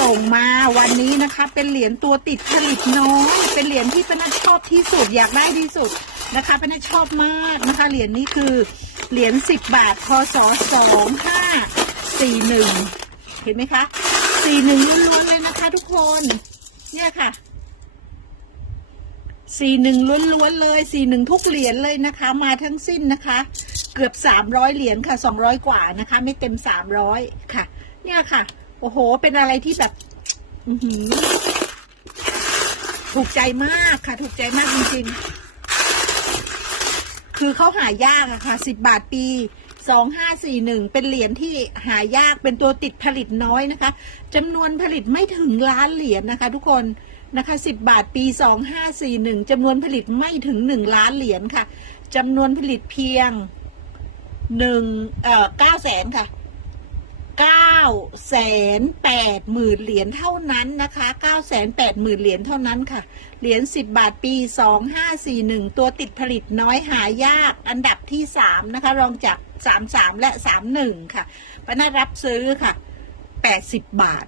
ส่งมาวันนี้นะคะ เป็นเหรียญตัวติดผลิตน้อย เป็นเหรียญที่ป้านัทชอบที่สุดอยากได้ที่สุดนะคะป้านัทชอบมากนะคะ เหรียญนี้คือเหรียญสิบบาทพศสองห้าสี่หนึ่งเห็นไหมคะสี่หนึ่งล้วนๆเลยนะคะทุกคน เนี่ยค่ะสี่หนึ่งล้วนๆเลยสี่หนึ่งทุกเหรียญเลยนะคะ มาทั้งสิ้นนะคะ เกือบสามร้อยเหรียญค่ะสองร้อยกว่านะคะ ไม่เต็มสามร้อยค่ะ เนี่ยค่ะ โอ้โห เป็นอะไรที่แบบถูกใจมากค่ะ ถูกใจมากจริงๆ คือเขาหายากอะค่ะสิบบาทปีสองห้าสี่หนึ่งเป็นเหรียญที่หายากเป็นตัวติดผลิตน้อยนะคะจำนวนผลิตไม่ถึงล้านเหรียญนะคะ ทุกคนนะคะสิบบาทปีสองห้าสี่หนึ่งจำนวนผลิตไม่ถึงหนึ่งล้านเหรียญค่ะจำนวนผลิตเพียงหนึ่งเอ่อเก้าแสนค่ะ เก้าแสนแปดหมื่นเหรียญเท่านั้นนะคะเก้าแสนแปดหมื่นเหรียญเท่านั้นค่ะ เหรียญสิบบาทปีสองห้าสี่หนึ่งตัวติดผลิตน้อยหายากอันดับที่สามนะคะ รองจากสามสามและสามหนึ่งค่ะปนัดรับซื้อค่ะแปดสิบบาท